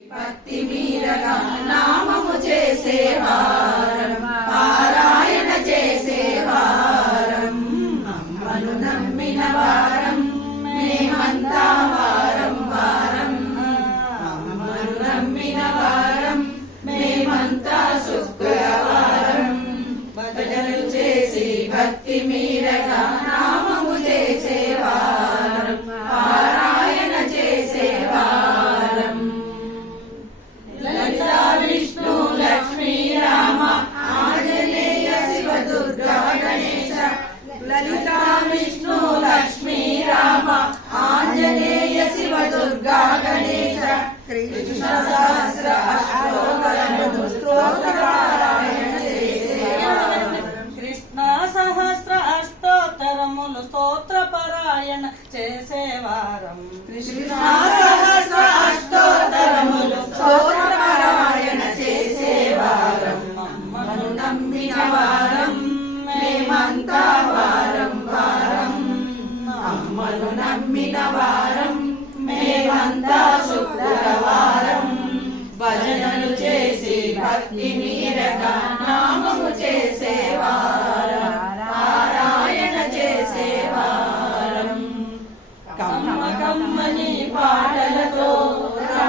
భక్తి మీరగా నామము చేసేవారం పారాయణ చేసేవారం అమ్మను నమ్మిన వారం మేమంతా వారం వారం అమ్మను నమ్మిన వారం మేమంతా శుక్రవారం భజనలు చేసి భక్తి మీరగా నామము చేసేవారం పారాయణ చేసేవారం లలితా విష్ణు లక్ష్మీ రామ ఆంజనేయ శివ దుర్గా గణేశ లలితా విష్ణు లక్ష్మీ రామ ఆంజనేయ శివ దుర్గా గణేశ కృష్ణ సహస్ర అష్టోత్తరములు స్తోత్ర పారాయణ చేసేవారం కృష్ణ సహస్ర అష్టోత్తరములు స్తోత్ర పారాయణ చేసేవారం కృష్ణ సహస్ర అష్టోత్తరములు స్తోత్ర పారాయణ చేసేవారం అమ్మను నమ్మిన వారం మేమంతా వారం వారం అమ్మను నమ్మిన వారం మేమంతా శుక్రవారం భజనలు చేసి భక్తి మీరగా